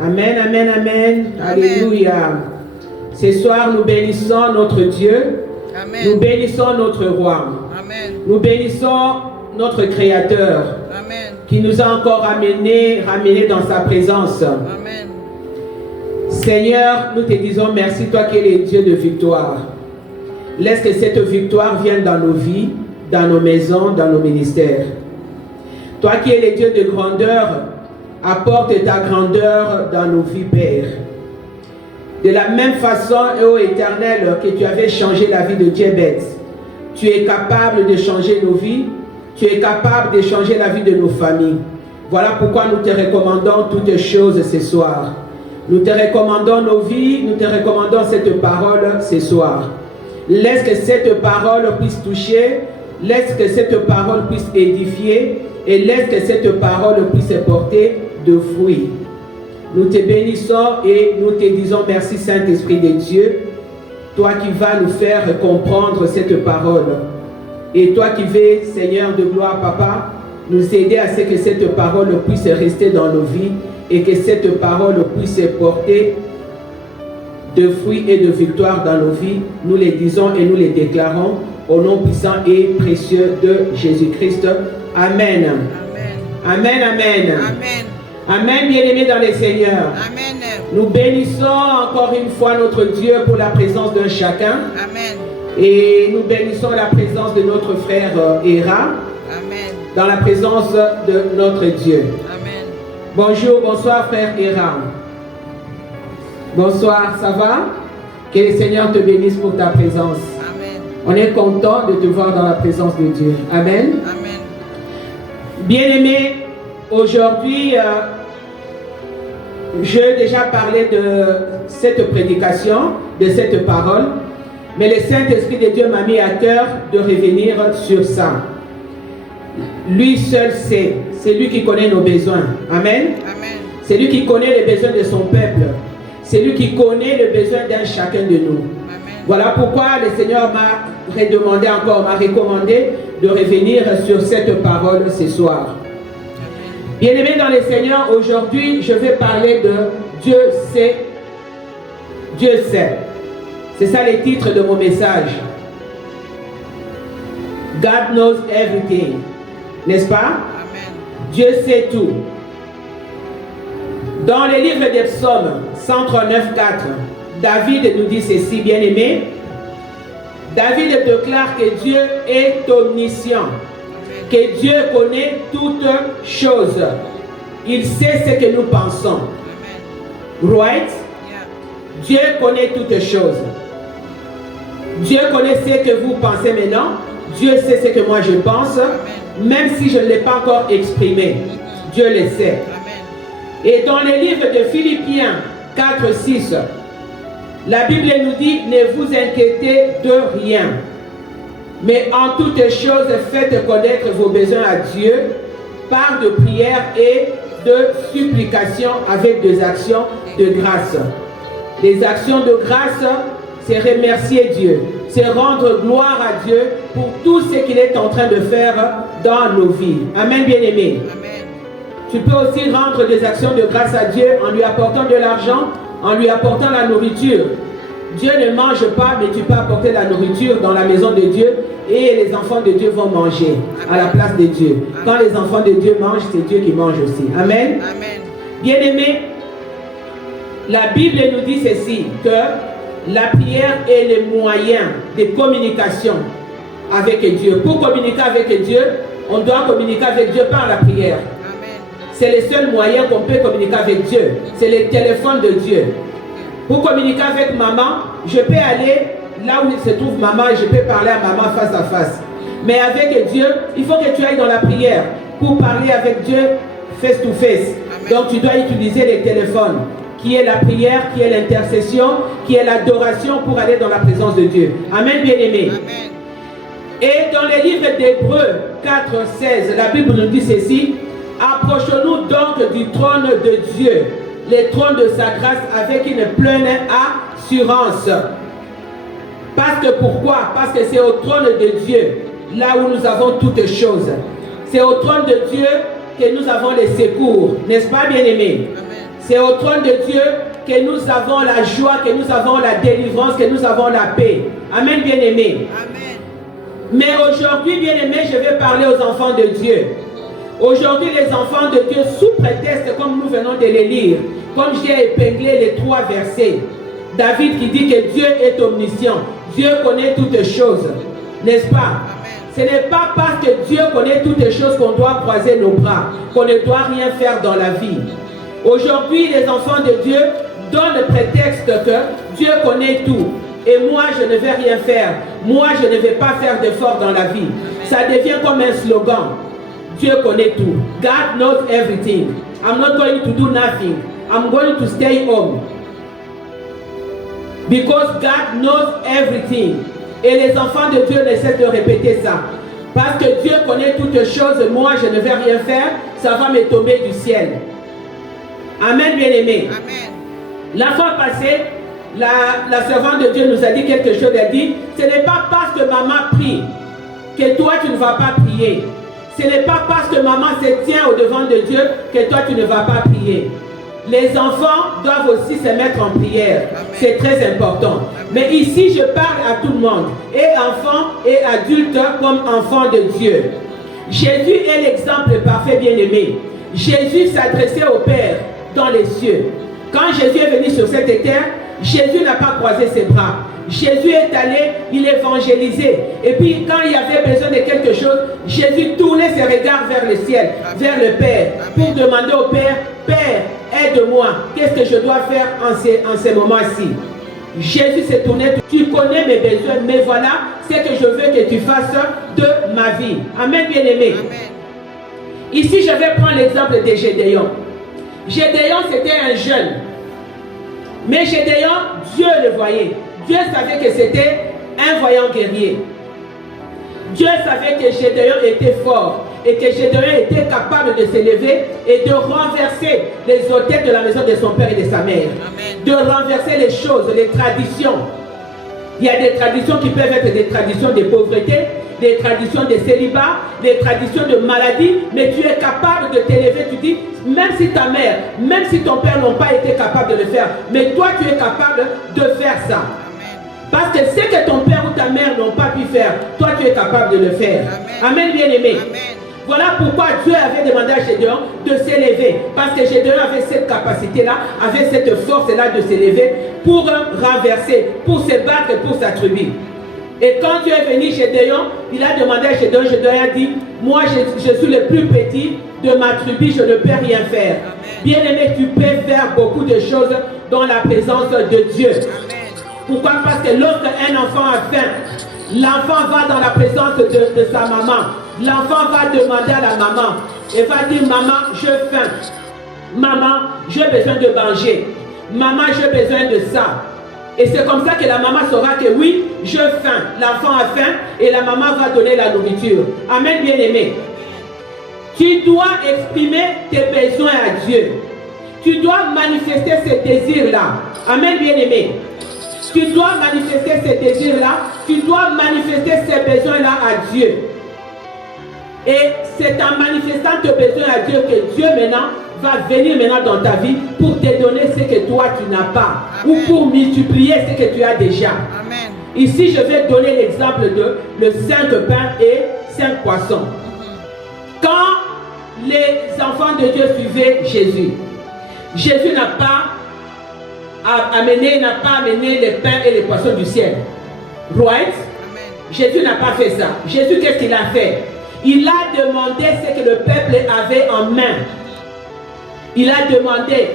Amen, amen, amen. Alléluia. Ce soir, nous bénissons notre Dieu. Amen. Nous bénissons notre Roi. Amen. Nous bénissons notre Créateur. Amen. Qui nous a encore ramenés dans sa présence. Amen. Seigneur, nous te disons merci, toi qui es le Dieu de victoire. Laisse que cette victoire vienne dans nos vies, dans nos maisons, dans nos ministères. Toi qui es le Dieu de grandeur, apporte ta grandeur dans nos vies, Père. De la même façon, ô Éternel, que tu avais changé la vie de Diabète, tu es capable de changer nos vies, tu es capable de changer la vie de nos familles. Voilà pourquoi nous te recommandons toutes choses ce soir. Nous te recommandons nos vies, nous te recommandons cette parole ce soir. Laisse que cette parole puisse toucher, laisse que cette parole puisse édifier et laisse que cette parole puisse porter de fruits. Nous te bénissons et nous te disons merci Saint-Esprit de Dieu, toi qui vas nous faire comprendre cette parole. Et toi qui veux, Seigneur de gloire, Papa, nous aider à ce que cette parole puisse rester dans nos vies et que cette parole puisse porter de fruits et de victoire dans nos vies. Nous les disons et nous les déclarons au nom puissant et précieux de Jésus-Christ. Amen. Amen. Amen. Amen. Amen. Amen, bien-aimés dans les Seigneurs. Amen. Nous bénissons encore une fois notre Dieu pour la présence d'un chacun. Amen. Et nous bénissons la présence de notre frère Héra. Amen. Dans la présence de notre Dieu. Amen. Bonjour, bonsoir frère Héra. Bonsoir, ça va? Que le Seigneur te bénisse pour ta présence. Amen. On est content de te voir dans la présence de Dieu. Amen. Amen. Bien-aimés, aujourd'hui, j'ai déjà parlé de cette prédication, de cette parole, mais le Saint-Esprit de Dieu m'a mis à cœur de revenir sur ça. Lui seul sait, c'est lui qui connaît nos besoins. Amen. Amen. C'est lui qui connaît les besoins de son peuple. C'est lui qui connaît les besoins d'un chacun de nous. Amen. Voilà pourquoi le Seigneur m'a redemandé encore, m'a recommandé de revenir sur cette parole ce soir. Bien-aimés dans le Seigneur, aujourd'hui, je vais parler de Dieu sait. Dieu sait. C'est ça le titre de mon message. God knows everything. N'est-ce pas? Amen. Dieu sait tout. Dans le livre des psaumes 139, 4, David nous dit ceci, bien-aimé. David déclare que Dieu est omniscient, que Dieu connaît toutes choses. Il sait ce que nous pensons. Amen. Right? Yeah. Dieu connaît toutes choses. Dieu connaît ce que vous pensez maintenant. Dieu sait ce que moi je pense, même si je ne l'ai pas encore exprimé. Dieu le sait. Amen. Et dans le livre de Philippiens 4, 6, la Bible nous dit, ne vous inquiétez de rien. Mais en toutes choses, faites connaître vos besoins à Dieu par de prières et de supplications avec des actions de grâce. Les actions de grâce, c'est remercier Dieu, c'est rendre gloire à Dieu pour tout ce qu'il est en train de faire dans nos vies. Amen, bien-aimé. Amen. Tu peux aussi rendre des actions de grâce à Dieu en lui apportant de l'argent, en lui apportant la nourriture. Dieu ne mange pas, mais tu peux apporter la nourriture dans la maison de Dieu et les enfants de Dieu vont manger à la place de Dieu. Quand les enfants de Dieu mangent, c'est Dieu qui mange aussi. Amen. Amen. Bien-aimés, la Bible nous dit ceci, que la prière est le moyen de communication avec Dieu. Pour communiquer avec Dieu, on doit communiquer avec Dieu par la prière. Amen. C'est le seul moyen qu'on peut communiquer avec Dieu. C'est le téléphone de Dieu. Pour communiquer avec maman, je peux aller là où se trouve maman et je peux parler à maman face à face. Mais avec Dieu, il faut que tu ailles dans la prière pour parler avec Dieu face to face. Amen. Donc tu dois utiliser le téléphone, qui est la prière, qui est l'intercession, qui est l'adoration pour aller dans la présence de Dieu. Amen, bien-aimé. Amen. Et dans le livre d'Hébreux 4, 16, la Bible nous dit ceci, approchons-nous donc du trône de Dieu, le trône de sa grâce avec une pleine assurance. Parce que pourquoi? Parce que c'est au trône de Dieu, là où nous avons toutes choses. C'est au trône de Dieu que nous avons les secours. N'est-ce pas, bien-aimés? C'est au trône de Dieu que nous avons la joie, que nous avons la délivrance, que nous avons la paix. Amen, bien-aimés. Mais aujourd'hui, bien-aimés, je vais parler aux enfants de Dieu. Aujourd'hui, les enfants de Dieu, sous prétexte, comme nous venons de les lire, comme j'ai épinglé les 3 versets, David qui dit que Dieu est omniscient, Dieu connaît toutes choses, n'est-ce pas? Ce n'est pas parce que Dieu connaît toutes choses qu'on doit croiser nos bras, qu'on ne doit rien faire dans la vie. Aujourd'hui, les enfants de Dieu donnent le prétexte que Dieu connaît tout. Et moi, je ne vais rien faire. Moi, je ne vais pas faire d'efforts dans la vie. Ça devient comme un slogan. Dieu connaît tout. God knows everything. I'm not going to do nothing. I'm going to stay home. Because God knows everything. Et les enfants de Dieu ne cessent de répéter ça. Parce que Dieu connaît toutes choses, moi je ne vais rien faire, ça va me tomber du ciel. Amen, bien-aimé. La fois passée, la servante de Dieu nous a dit quelque chose. Elle a dit, ce n'est pas parce que maman prie que toi tu ne vas pas prier. Ce n'est pas parce que maman se tient au devant de Dieu que toi tu ne vas pas prier. Les enfants doivent aussi se mettre en prière. C'est très important. Mais ici, je parle à tout le monde, et enfants et adultes comme enfants de Dieu. Jésus est l'exemple parfait, bien-aimé. Jésus s'adressait au Père dans les cieux. Quand Jésus est venu sur cette terre, Jésus n'a pas croisé ses bras. Jésus est allé, il évangélisait. Et puis quand il y avait besoin de quelque chose, Jésus tournait ses regards vers le ciel, vers le Père, pour demander au Père, Père, aide-moi, qu'est-ce que je dois faire en ces moments-ci? Jésus s'est tourné, tu connais mes besoins, mais voilà ce que je veux que tu fasses de ma vie. Amen, bien-aimé. Ici, je vais prendre l'exemple de Gédéon. Gédéon, c'était un jeune. Mais Gédéon, Dieu le voyait. Dieu savait que c'était un voyant guerrier. Dieu savait que Gédéon était fort et que Gédéon était capable de s'élever et de renverser les autels de la maison de son père et de sa mère. Amen. De renverser les choses, les traditions. Il y a des traditions qui peuvent être des traditions de pauvreté, des traditions de célibat, des traditions de maladie, mais tu es capable de t'élever. Tu dis, même si ta mère, même si ton père n'ont pas été capables de le faire, mais toi tu es capable de faire ça. Parce que ce que ton père ou ta mère n'ont pas pu faire, toi tu es capable de le faire. Amen, Amen, bien-aimé. Voilà pourquoi Dieu avait demandé à Gédéon de s'élever. Parce que Gédéon avait cette capacité-là, avait cette force-là de s'élever pour renverser, pour se battre pour sa tribu. Et quand Dieu est venu Gédéon, il a demandé à Gédéon, Gédéon a dit, moi je suis le plus petit de ma tribu, je ne peux rien faire. Bien-aimé, tu peux faire beaucoup de choses dans la présence de Dieu. Pourquoi? Parce que lorsqu'un enfant a faim, l'enfant va dans la présence de sa maman. L'enfant va demander à la maman et va dire, maman, j'ai faim. Maman, j'ai besoin de manger. Maman, j'ai besoin de ça. Et c'est comme ça que la maman saura que oui, j'ai faim. L'enfant a faim et la maman va donner la nourriture. Amen, bien-aimé. Tu dois exprimer tes besoins à Dieu. Tu dois manifester ces désirs-là. Amen, bien-aimé. Tu dois manifester ces désirs-là. Tu dois manifester ces besoins-là à Dieu. Et c'est en manifestant tes besoins à Dieu que Dieu maintenant va venir maintenant dans ta vie pour te donner ce que toi tu n'as pas. Amen. Ou pour multiplier ce que tu as déjà. Amen. Ici, je vais donner l'exemple de le 5 pains et 5 poissons. Quand les enfants de Dieu suivaient Jésus, Jésus n'a pas amené les pains et les poissons du ciel. Right? Amen. Jésus n'a pas fait ça. Jésus, qu'est-ce qu'il a fait? Il a demandé ce que le peuple avait en main. Il a demandé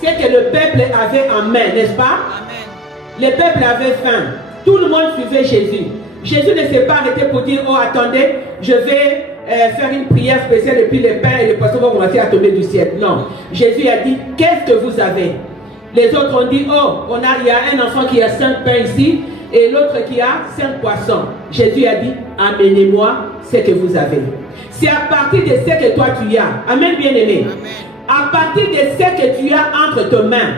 ce que le peuple avait en main, n'est-ce pas? Amen. Le peuple avait faim. Tout le monde suivait Jésus. Jésus ne s'est pas arrêté pour dire, oh attendez, je vais faire une prière spéciale et puis les pains et les poissons vont commencer à tomber du ciel. Non. Jésus a dit, qu'est-ce que vous avez? Les autres ont dit, oh, il y a un enfant qui a 5 pains ici et l'autre qui a 5 poissons. Jésus a dit, amenez-moi ce que vous avez. C'est à partir de ce que toi tu as. Amen, bien-aimé. À partir de ce que tu as entre tes mains,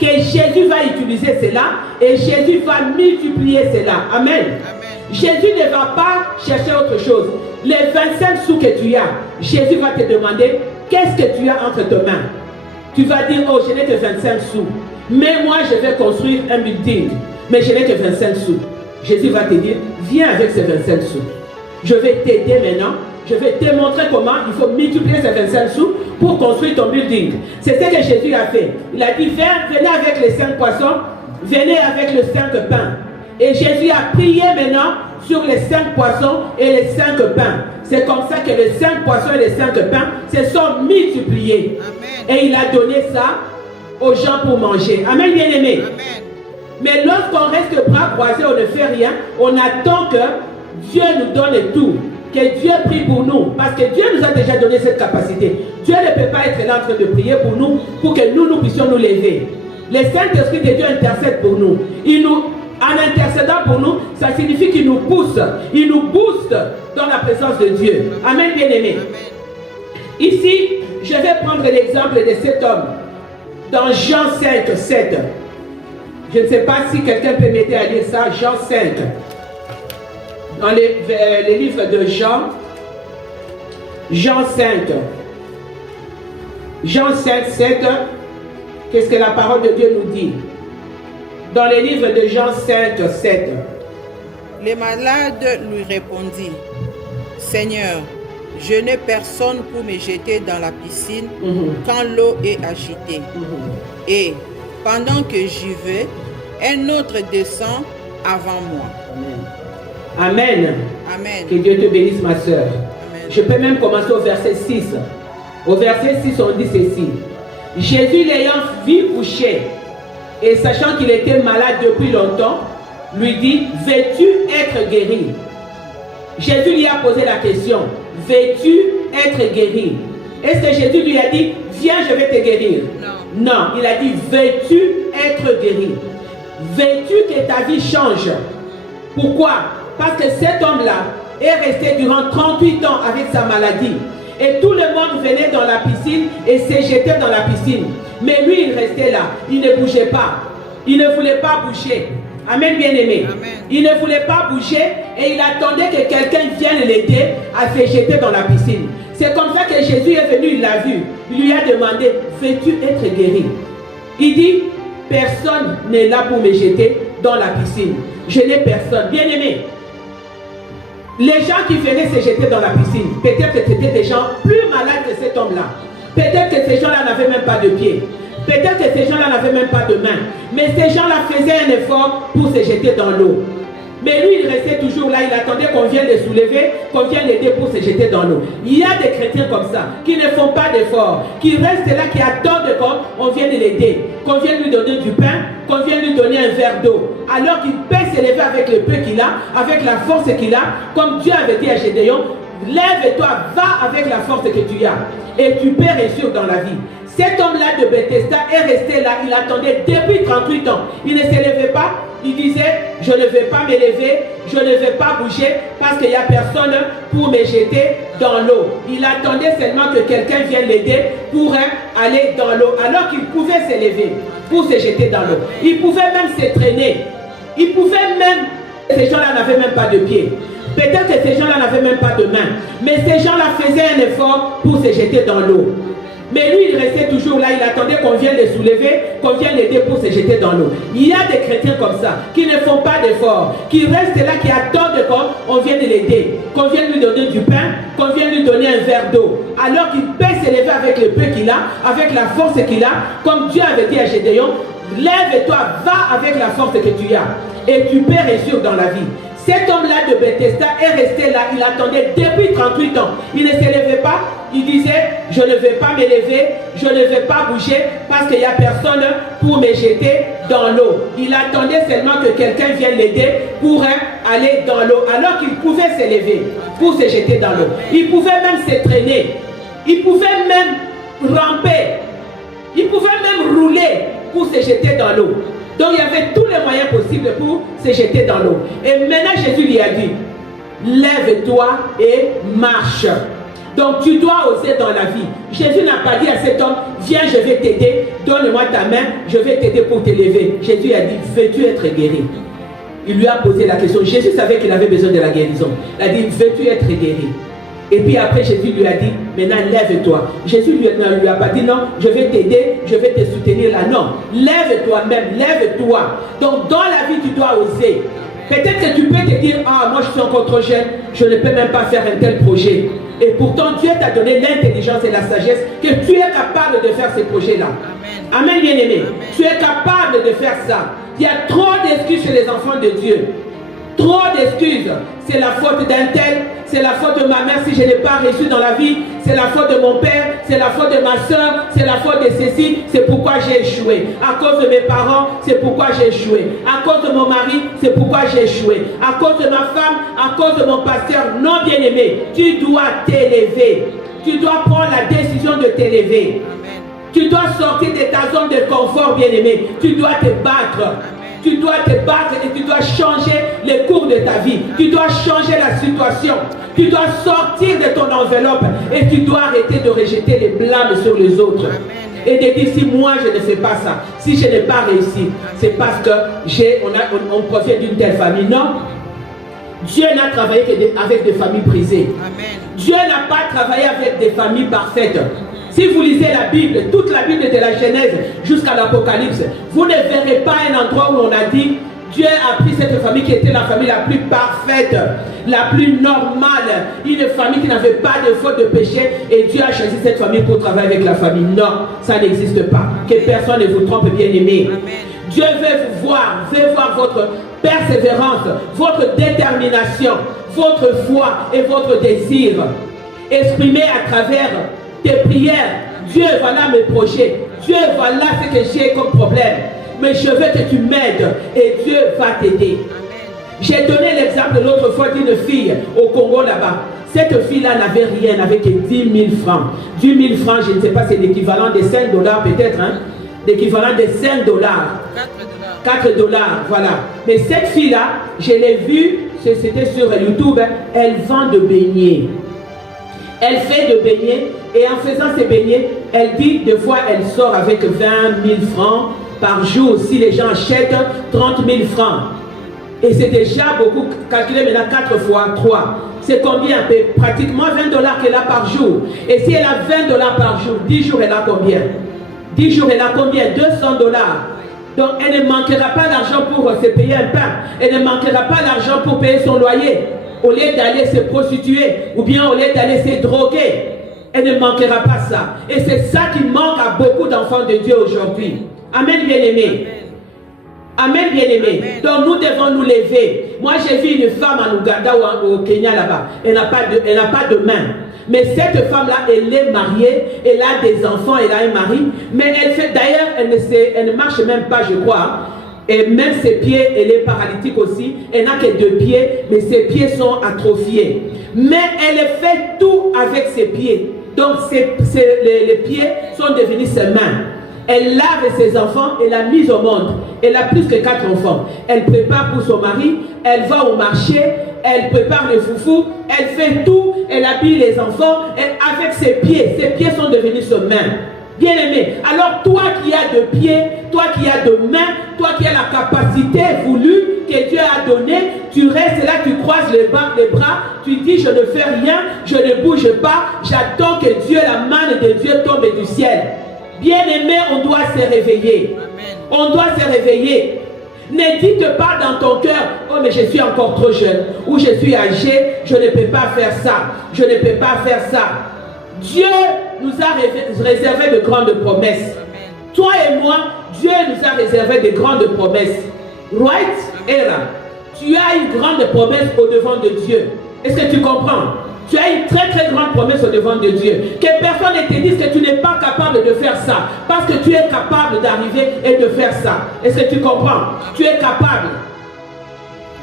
que Jésus va utiliser cela et Jésus va multiplier cela. Amen. Amen. Jésus ne va pas chercher autre chose. Les 25 sous que tu as, Jésus va te demander qu'est-ce que tu as entre tes mains. Tu vas dire, oh, je n'ai que 25 sous. Mais moi, je vais construire un building. Mais je n'ai que 25 sous. Jésus va te dire, viens avec ces 25 sous. Je vais t'aider maintenant. Je vais te montrer comment il faut multiplier ces 25 sous pour construire ton building. C'est ce que Jésus a fait. Il a dit, venez avec les 5 poissons, venez avec les 5 pains. Et Jésus a prié maintenant sur les 5 poissons et les 5 pains. C'est comme ça que les 5 poissons et les 5 pains se sont multipliés. Amen. Et il a donné ça aux gens pour manger. Amen, bien-aimés. Mais lorsqu'on reste bras croisés, on ne fait rien, on attend que Dieu nous donne tout. Que Dieu prie pour nous. Parce que Dieu nous a déjà donné cette capacité. Dieu ne peut pas être là en train de prier pour nous, pour que nous puissions nous lever. Le Saint-Esprit de Dieu intercède pour nous. En intercédant pour nous, ça signifie qu'il nous pousse. Il nous booste dans la présence de Dieu. Amen, bien-aimés. Ici, je vais prendre l'exemple de cet homme. Dans Jean 5, 7. Je ne sais pas si quelqu'un peut m'aider à lire ça. Jean 5. Dans les livres de Jean. Jean 5. Jean 5, 7. Qu'est-ce que la parole de Dieu nous dit? Dans les livres de Jean 5, 7. Le malade lui répondit, Seigneur, je n'ai personne pour me jeter dans la piscine quand l'eau est agitée. Et pendant que j'y vais, un autre descend avant moi. Amen. Amen. Que Dieu te bénisse, ma soeur. Je peux même commencer au verset 6. Au verset 6, on dit ceci. Jésus l'ayant vu couché, et sachant qu'il était malade depuis longtemps, lui dit, veux-tu être guéri? Jésus lui a posé la question, veux-tu être guéri? Est-ce que Jésus lui a dit, viens, je vais te guérir? Non. Non, il a dit, veux-tu être guéri? Veux-tu que ta vie change? Pourquoi? Parce que cet homme-là est resté durant 38 ans avec sa maladie. Et tout le monde venait dans la piscine et se jetait dans la piscine. Mais lui, il restait là. Il ne bougeait pas. Il ne voulait pas bouger. Amen, bien-aimé. Il ne voulait pas bouger et il attendait que quelqu'un vienne l'aider à se jeter dans la piscine. C'est comme ça que Jésus est venu, il l'a vu. Il lui a demandé, veux-tu être guéri? Il dit, personne n'est là pour me jeter dans la piscine. Je n'ai personne. Bien-aimé, les gens qui venaient se jeter dans la piscine, peut-être que c'était des gens plus malades que cet homme-là. Peut-être que ces gens-là n'avaient même pas de pieds. Peut-être que ces gens-là n'avaient même pas de mains. Mais ces gens-là faisaient un effort pour se jeter dans l'eau. Mais lui, il restait toujours là. Il attendait qu'on vienne le soulever, qu'on vienne l'aider pour se jeter dans l'eau. Il y a des chrétiens comme ça, qui ne font pas d'effort, qui restent là, qui attendent qu'on vienne l'aider, qu'on vienne lui donner du pain, qu'on vienne lui donner un verre d'eau. Alors qu'il peut s'élever avec le peu qu'il a, avec la force qu'il a, comme Dieu avait dit à Gédéon, lève-toi, va avec la force que tu as. Et tu peux réussir dans la vie. Cet homme-là de Bethesda est resté là, il attendait depuis 38 ans. Il ne s'élevait pas, il disait, je ne vais pas m'élever, je ne vais pas bouger parce qu'il n'y a personne pour me jeter dans l'eau. Il attendait seulement que quelqu'un vienne l'aider pour aller dans l'eau, alors qu'il pouvait s'élever pour se jeter dans l'eau. Il pouvait même se traîner. Il pouvait même, ces gens-là n'avaient même pas de pieds. Peut-être que ces gens-là n'avaient même pas de main. Mais ces gens-là faisaient un effort pour se jeter dans l'eau. Mais lui, il restait toujours là, il attendait qu'on vienne le soulever, qu'on vienne l'aider pour se jeter dans l'eau. Il y a des chrétiens comme ça, qui ne font pas d'efforts, qui restent là, qui attendent qu'on vienne l'aider, qu'on vienne lui donner du pain, qu'on vienne lui donner un verre d'eau. Alors qu'il peut s'élever avec le peu qu'il a, avec la force qu'il a, comme Dieu avait dit à Gédéon, lève-toi, va avec la force que tu as, et tu peux réussir dans la vie. Cet homme-là de Bethesda est resté là, il attendait depuis 38 ans. Il ne s'élevait pas, il disait, je ne vais pas m'élever, je ne vais pas bouger parce qu'il n'y a personne pour me jeter dans l'eau. Il attendait seulement que quelqu'un vienne l'aider pour aller dans l'eau, alors qu'il pouvait s'élever pour se jeter dans l'eau. Il pouvait même se traîner, il pouvait même ramper, il pouvait même rouler pour se jeter dans l'eau. Donc il y avait tous les moyens possibles pour se jeter dans l'eau. Et maintenant Jésus lui a dit, lève-toi et marche. Donc tu dois oser dans la vie. Jésus n'a pas dit à cet homme, viens, je vais t'aider, donne-moi ta main, je vais t'aider pour te lever. Jésus a dit, veux-tu être guéri? il lui a posé la question. Jésus savait qu'il avait besoin de la guérison. Il a dit, veux-tu être guéri? Et puis après, Jésus lui a dit, maintenant lève-toi. Jésus ne lui a pas dit, non, je vais t'aider, je vais te soutenir là. Non, lève-toi même, lève-toi. Donc dans la vie, tu dois oser. Peut-être que tu peux te dire, ah, moi je suis encore trop jeune, je ne peux même pas faire un tel projet. Et pourtant, Dieu t'a donné l'intelligence et la sagesse que tu es capable de faire ces projets-là. Amen, Amen bien-aimé. Tu es capable de faire ça. Il y a trop d'excuses chez les enfants de Dieu. Trop d'excuses. C'est la faute d'un tel, c'est la faute de ma mère si je n'ai pas réussi dans la vie, c'est la faute de mon père, c'est la faute de ma soeur, c'est la faute de ceci, c'est pourquoi j'ai échoué. À cause de mes parents, c'est pourquoi j'ai échoué. À cause de mon mari, c'est pourquoi j'ai échoué. À cause de ma femme, à cause de mon pasteur. Non, bien-aimé, tu dois t'élever. Tu dois prendre la décision de t'élever. Tu dois sortir de ta zone de confort, bien-aimé. Tu dois te battre. Tu dois te battre et tu dois changer les cours de ta vie. Tu dois changer la situation. Tu dois sortir de ton enveloppe et tu dois arrêter de rejeter les blâmes sur les autres. Et de dire, si moi je ne fais pas ça, si je n'ai pas réussi, c'est parce que on provient d'une telle famille. Non. Dieu n'a travaillé qu'avec des familles brisées. Dieu n'a pas travaillé avec des familles parfaites. Si vous lisez la Bible, toute la Bible de la Genèse jusqu'à l'Apocalypse, vous ne verrez pas un endroit où on a dit Dieu a pris cette famille qui était la famille la plus parfaite, la plus normale, une famille qui n'avait pas de faute de péché et Dieu a choisi cette famille pour travailler avec la famille. Non, ça n'existe pas. Que personne ne vous trompe, bien-aimé. Dieu veut voir votre persévérance, votre détermination, votre foi et votre désir exprimé à travers tes prières. Dieu, voilà mes projets. Dieu, voilà ce que j'ai comme problème. Mais je veux que tu m'aides et Dieu va t'aider. J'ai donné l'exemple de l'autre fois d'une fille au Congo là-bas. Cette fille-là n'avait rien, n'avait que 10 000 francs. 10 000 francs, je ne sais pas, c'est l'équivalent de 5 dollars peut-être. Hein? L'équivalent de 5 dollars. 4 dollars, voilà. Mais cette fille-là, je l'ai vue, c'était sur YouTube, hein, elle vend de beignets. Elle fait de beignets et en faisant ces beignets, elle dit des fois elle sort avec 20 000 francs par jour. Si les gens achètent 30 000 francs. Et c'est déjà beaucoup, calculé maintenant 4 fois 3. C'est combien? Pratiquement 20 dollars qu'elle a par jour. Et si elle a 20 dollars par jour, 10 jours elle a combien? 10 jours elle a combien? 200 dollars. Donc elle ne manquera pas d'argent pour se payer un pain. Elle ne manquera pas d'argent pour payer son loyer. Au lieu d'aller se prostituer ou bien au lieu d'aller se droguer, elle ne manquera pas ça. Et c'est ça qui manque à beaucoup d'enfants de Dieu aujourd'hui. Amen, bien-aimé. Amen, bien-aimé. Donc nous devons nous lever. Moi j'ai vu une femme en Ouganda ou au Kenya là-bas. Elle n'a pas de main. Mais cette femme-là, elle est mariée, elle a des enfants, elle a un mari. Mais elle fait, d'ailleurs, elle ne marche même pas, je crois. Et même ses pieds, elle est paralytique aussi. Elle n'a que 2 pieds, mais ses pieds sont atrophiés. Mais elle fait tout avec ses pieds. Donc les pieds sont devenus ses mains. Elle lave ses enfants, elle l'a mise au monde. Elle a plus que 4 enfants. Elle prépare pour son mari, elle va au marché, elle prépare le foufou, elle fait tout, elle habille les enfants, et avec ses pieds sont devenus ses mains. Bien-aimé, alors toi qui as 2 pieds, toi qui as 2 mains, toi qui as la capacité voulue que Dieu a donnée, tu restes là, tu croises les bras, tu dis je ne fais rien, je ne bouge pas, j'attends que Dieu, la main de Dieu tombe du ciel. Bien-aimé, on doit se réveiller. Amen. On doit se réveiller. Ne dites pas dans ton cœur, oh mais je suis encore trop jeune, ou je suis âgé, je ne peux pas faire ça, je ne peux pas faire ça. Dieu nous a réservé de grandes promesses. Amen. Toi et moi, Dieu nous a réservé de grandes promesses. Right? Era. Tu as une grande promesse au devant de Dieu. Est-ce que tu comprends? Tu as une très très grande promesse au devant de Dieu. Que personne ne te dise que tu n'es pas capable de faire ça. Parce que tu es capable d'arriver et de faire ça. Est-ce que tu comprends? Tu es capable.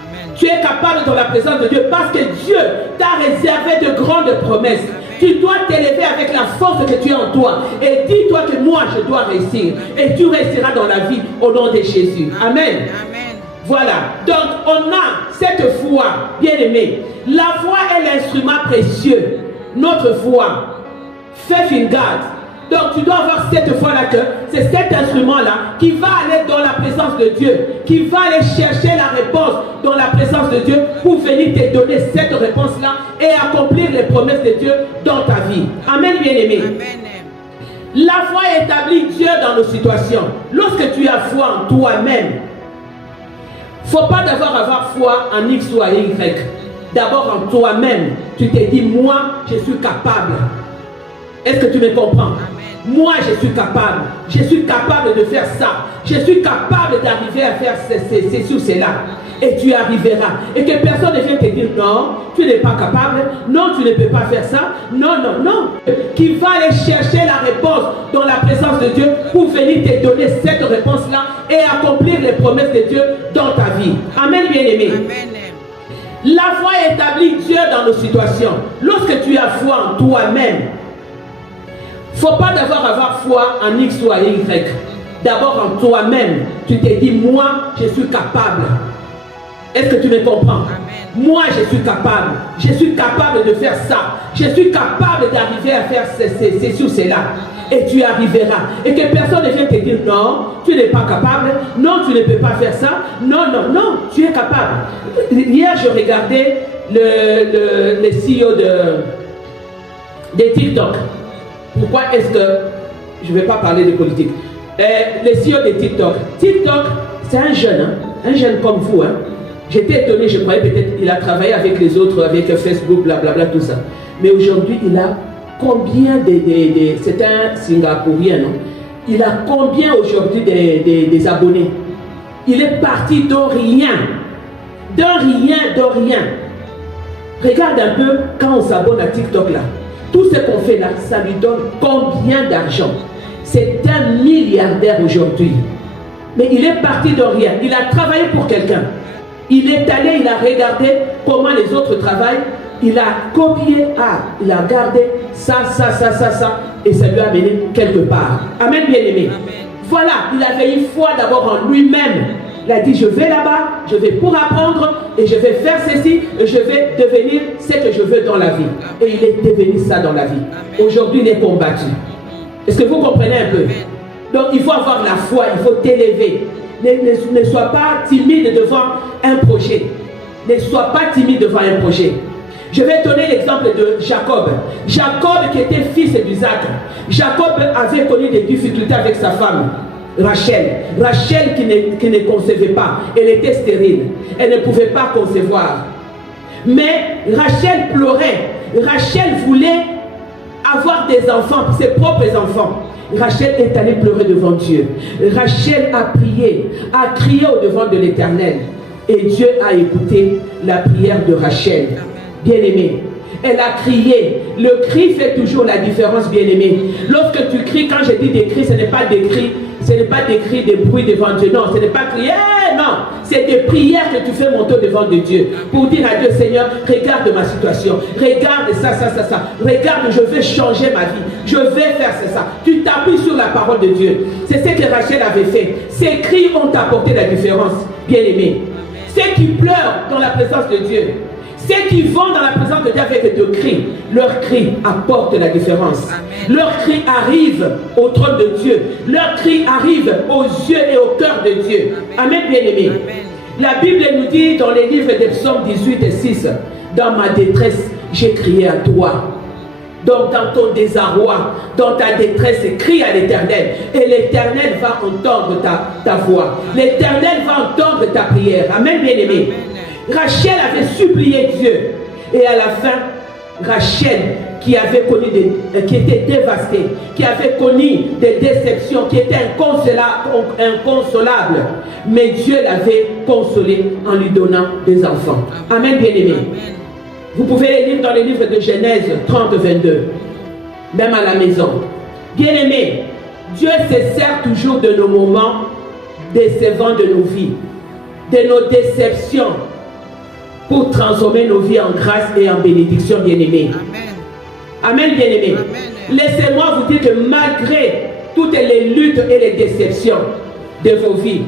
Amen. Tu es capable dans la présence de Dieu. Parce que Dieu t'a réservé de grandes promesses. Amen. Tu dois t'élever avec la force que tu as en toi. Et dis-toi que moi je dois réussir. Et tu réussiras dans la vie au nom de Jésus. Amen. Amen. Voilà, donc on a cette foi, bien-aimée. La foi est l'instrument précieux. Notre foi, faith in God, Donc tu dois avoir cette foi-là que c'est cet instrument-là qui va aller dans la présence de Dieu, qui va aller chercher la réponse dans la présence de Dieu pour venir te donner cette réponse-là et accomplir les promesses de Dieu dans ta vie. Amen, bien-aimé. La foi établit Dieu dans nos situations. Lorsque tu as foi en toi-même, il ne faut pas avoir foi en X ou en Y. D'abord en toi-même, tu te dis, moi, je suis capable. Est-ce que tu me comprends? Moi, je suis capable. Je suis capable de faire ça. Je suis capable d'arriver à faire ceci ou cela. Et tu arriveras. Et que personne ne vienne te dire, non, tu n'es pas capable. Non, tu ne peux pas faire ça. Non, non, non. Qui va aller chercher la réponse dans la présence de Dieu pour venir te donner cette réponse-là et accomplir les promesses de Dieu dans ta vie. Amen, bien-aimé. La foi établit Dieu dans nos situations. Lorsque tu as foi en toi-même, il ne faut pas avoir foi en X ou en Y. D'abord en toi-même, tu te dis, moi, je suis capable. Est-ce que tu me comprends? Moi, je suis capable. Je suis capable de faire ça. Je suis capable d'arriver à faire ceci ou cela. Et tu arriveras. Et que personne ne vienne te dire, non, tu n'es pas capable. Non, tu ne peux pas faire ça. Non, non, non, tu es capable. Hier, je regardais le CEO de TikTok. Pourquoi est-ce que... Je ne vais pas parler de politique. Le CEO de TikTok. TikTok, c'est un jeune comme vous. Hein. J'étais étonné, je croyais peut-être qu'il a travaillé avec les autres, avec Facebook, blablabla, tout ça. Mais aujourd'hui, il a combien c'est un Singapourien, non? Il a combien aujourd'hui des abonnés? Il est parti de rien. De rien. Regarde un peu quand on s'abonne à TikTok là. Tout ce qu'on fait là, ça lui donne combien d'argent? C'est un milliardaire aujourd'hui. Mais il est parti de rien. Il a travaillé pour quelqu'un. Il est allé, il a regardé comment les autres travaillent. Il a copié, il a gardé ça, et ça lui a amené quelque part. Amen, bien-aimé. Voilà, il avait une foi d'abord en lui-même. Il a dit, je vais là-bas, je vais pour apprendre, et je vais faire ceci, et je vais devenir ce que je veux dans la vie. Et il est devenu ça dans la vie. Aujourd'hui, il est combattu. Est-ce que vous comprenez un peu? Donc, il faut avoir la foi, il faut t'élever. Ne sois pas timide devant un projet. Ne sois pas timide devant un projet. Je vais donner l'exemple de Jacob. Jacob qui était fils d'Isaac. Jacob avait connu des difficultés avec sa femme, Rachel. Rachel qui ne concevait pas. Elle était stérile. Elle ne pouvait pas concevoir. Mais Rachel pleurait. Rachel voulait avoir des enfants, ses propres enfants. Rachel est allée pleurer devant Dieu. Rachel a prié, a crié au devant de l'Éternel. Et Dieu a écouté la prière de Rachel. Bien-aimée, elle a crié. Le cri fait toujours la différence, bien-aimée. Lorsque tu cries, quand je dis des cris, ce n'est pas des cris. Ce n'est pas des cris, des bruits devant Dieu. Non, ce n'est pas crier. Non, c'est des prières que tu fais monter devant de Dieu. Pour dire à Dieu, Seigneur, regarde ma situation. Regarde ça. Regarde, je veux changer ma vie. Je vais faire ça. Tu t'appuies sur la parole de Dieu. C'est ce que Rachel avait fait. Ces cris ont apporté la différence, bien-aimés. Ceux qui pleurent dans la présence de Dieu, ceux qui vont dans la présence de Dieu avec de cris, leurs cris apportent la différence. Leurs cris arrivent au trône de Dieu. Leurs cris arrivent aux yeux et au cœur de Dieu. Amen, bien-aimés. La Bible nous dit dans les livres des psaumes 18 et 6, dans ma détresse, j'ai crié à toi. Donc dans ton désarroi, dans ta détresse, crie à l'Éternel. Et l'Éternel va entendre ta voix. L'Éternel va entendre ta prière. Amen, bien-aimés. Rachel avait supplié Dieu. Et à la fin, Rachel, qui avait connu qui était dévastée, qui avait connu des déceptions, qui était inconsolable, mais Dieu l'avait consolée en lui donnant des enfants. Amen, bien-aimés. Vous pouvez les lire dans les livres de Genèse 30, 22, même à la maison. Bien-aimés, Dieu se sert toujours de nos moments décevants de nos vies, de nos déceptions, pour transformer nos vies en grâce et en bénédiction, bien-aimés. Amen, bien-aimés. Laissez-moi vous dire que malgré toutes les luttes et les déceptions de vos vies,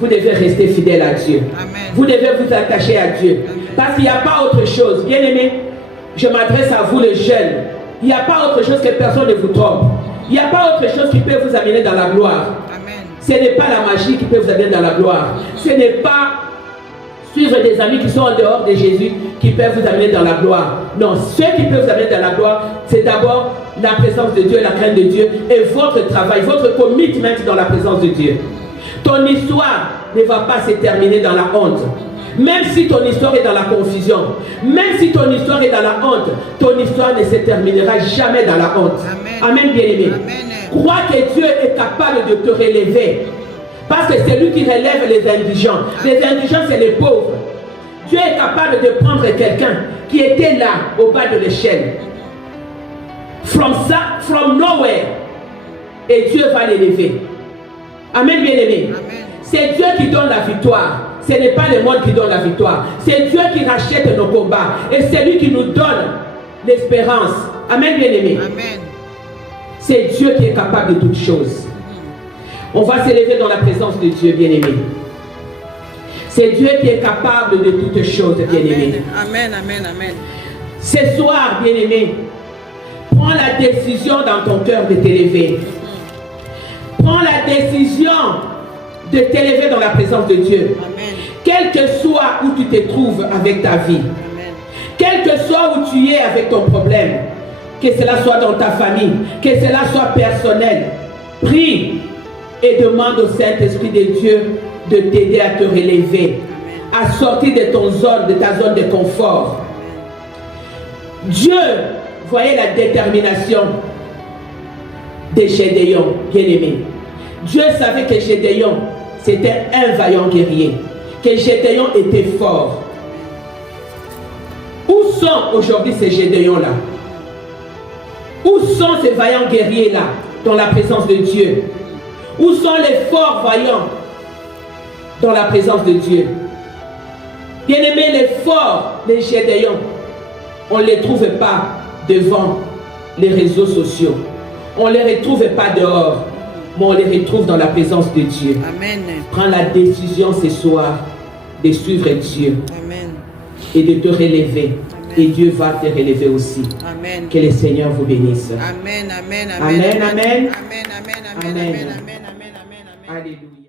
vous devez rester fidèle à Dieu. Amen. Vous devez vous attacher à Dieu. Amen. Parce qu'il n'y a pas autre chose. Bien-aimés, je m'adresse à vous les jeunes Il n'y a pas autre chose que personne ne vous trompe. Il n'y a pas autre chose qui peut vous amener dans la gloire. Amen. Ce n'est pas la magie qui peut vous amener dans la gloire. Ce n'est pas suivre des amis qui sont en dehors de Jésus qui peuvent vous amener dans la gloire. Non, ce qui peut vous amener dans la gloire, c'est d'abord la présence de Dieu, la crainte de Dieu et votre travail, votre commitment dans la présence de Dieu. Ton histoire ne va pas se terminer dans la honte. Même si ton histoire est dans la confusion, même si ton histoire est dans la honte, ton histoire ne se terminera jamais dans la honte. Amen, Amen, bien-aimé. Crois que Dieu est capable de te relever. Parce que c'est lui qui relève les indigents. Les indigents, c'est les pauvres. Dieu est capable de prendre quelqu'un qui était là, au bas de l'échelle. From nowhere. Et Dieu va l'élever. Amen, bien-aimé. C'est Dieu qui donne la victoire. Ce n'est pas le monde qui donne la victoire. C'est Dieu qui rachète nos combats. Et c'est lui qui nous donne l'espérance. Amen, bien-aimé. C'est Dieu qui est capable de toutes choses. On va s'élever dans la présence de Dieu, bien-aimé. C'est Dieu qui est capable de toutes choses, bien-aimé. Amen, amen, amen. Ce soir, bien-aimé, prends la décision dans ton cœur de t'élever. Prends la décision de t'élever dans la présence de Dieu. Amen. Quel que soit où tu te trouves avec ta vie. Amen. Quel que soit où tu es avec ton problème. Que cela soit dans ta famille. Que cela soit personnel. Prie et demande au Saint-Esprit de Dieu de t'aider à te relever. Amen. À sortir de ta zone de confort. Amen. Dieu, voyez la détermination de Gédéon, bien-aimé. Dieu savait que Gédéon, c'était un vaillant guerrier. Que Gédéon était fort. Où sont aujourd'hui ces Gédéons-là? Où sont ces vaillants guerriers-là dans la présence de Dieu? Où sont les forts vaillants dans la présence de Dieu? Bien-aimés, les forts, les Gédéons, on ne les trouve pas devant les réseaux sociaux. On ne les retrouve pas dehors. Mais on les retrouve dans la présence de Dieu. Amen. Prends la décision ce soir de suivre Dieu. Amen. Et de te relever. Amen. Et Dieu va te relever aussi. Amen. Que le Seigneur vous bénisse. Amen, amen, amen. Amen, amen. Amen, amen, amen, amen, amen, amen, amen, amen. Alléluia.